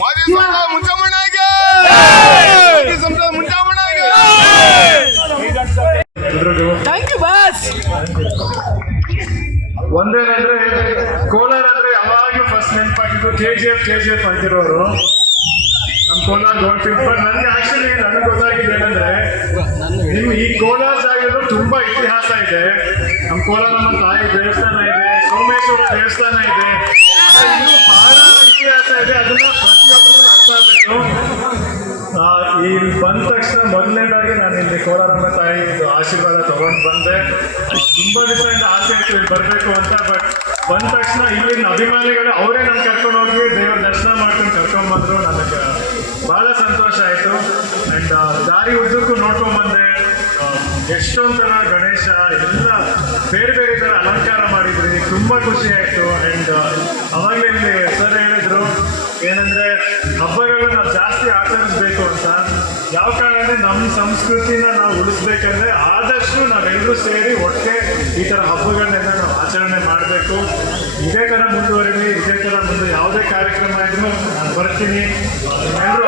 ಮಾಜಿ ಸಂಸದ ಮುಂಚಾಮಣ್ಣಗೆ ಮಾಜಿ ಸಂಸದ ಮುಂಚಾಮಣ್ಣಗೆ ಥ್ಯಾಂಕ್ ಯು ಬಾಸ್. ಒಂದೇನಂದ್ರೆ ಕೋಲಾರ ಅಂದ್ರೆ ಯಾವಾಗ first ನೆನಪಾಗಿದ್ದು K G F K G F ಅಂತಿರೋರು. ನಮ್ಮ ಕೋಲಾರ ನೋಡ್ತೀವಿ ಬಟ್ ನನಗೆ ಆಕ್ಚುಲಿ ನನಗೆ ಗೊತ್ತಾಗಿದ್ದು ಏನಂದ್ರೆ ನೀವು ಈ ಕೋಲಾರ ಜಾಗದ್ದು ತುಂಬಾ ಇತಿಹಾಸ ಇದೆ. ನಮ್ಮ ಕೋಲಾರಮ್ಮ ತಾಯಿ ದೇವಸ್ಥಾನ ಇದೆ ಸೋಮೇಶ್ವರ ದೇವಸ್ಥಾನ ಇದೆ. ಇಲ್ಲಿ ಬಂದ ತಕ್ಷಣ ಮೊದಲನೇದಾಗಿ ನಾನು ಇಲ್ಲಿ ಕೋಲಾರಮ್ಮ ತಾಯಿ ಆಶೀರ್ವಾದ ತಗೊಂಡು ಬಂದೆ. ತುಂಬಾ ದಿವಸದಿಂದ ಆಸೆ ಇತ್ತು ಇಲ್ಲಿ ಬರಬೇಕು ಅಂತ ಬಟ್ ಬಂದ ತಕ್ಷಣ ಇಲ್ಲಿನ ಅಭಿಮಾನಿಗಳು ಅವರೇ ನಾನು ಕರ್ಕೊಂಡು ಹೋಗಿ ದೇವರ ದರ್ಶನ ಮಾಡ್ಕೊಂಡು ಕರ್ಕೊಂಡ್ ಬಂದ್ರು. ನನಗೆ ಬಹಳ ಸಂತೋಷ ಆಯ್ತು. ಅಂಡ್ ದಾರಿ ಉದ್ದಕ್ಕೂ ನೋಡ್ಕೊಂಡು ಬಂದೆ. ಎಷ್ಟೊಂದು ಥರ ಗಣೇಶ, ಎಲ್ಲ ಬೇರೆ ಬೇರೆ ಥರ ಅಲಂಕಾರ ಮಾಡಿದ್ರಿ. ತುಂಬಾ ಖುಷಿ ಆಯ್ತು. ಅಂಡ್ ಅವಾಗಲೇ ಇಲ್ಲಿ ಸರ್ ಹೇಳಿದ್ರು ಏನಂದ್ರೆ ಹಬ್ಬಗಳನ್ನ ನಾವು ಜಾಸ್ತಿ ಆಚರಿಸ್ಬೇಕು ಅಂತ. ಯಾವ ಕಾರಣ ನಮ್ಮ ಸಂಸ್ಕೃತಿನ ನಾವು ಉಳಿಸ್ಬೇಕಂದ್ರೆ ಆದಷ್ಟು ನಾವೆಲ್ಲರೂ ಸೇರಿ ಒಟ್ಟೆ ಈ ತರ ಹಬ್ಬಗಳನ್ನೆಲ್ಲ ನಾವು ಆಚರಣೆ ಮಾಡಬೇಕು. ಇದೇ ತರ ಮುಂದುವರಿಲಿ, ಇದೇ ತರ ಮುಂದೆ ಯಾವುದೇ ಕಾರ್ಯಕ್ರಮ ಇದ್ರೂ ನಾನು ಬರ್ತೀನಿ. ಎಲ್ಲರೂ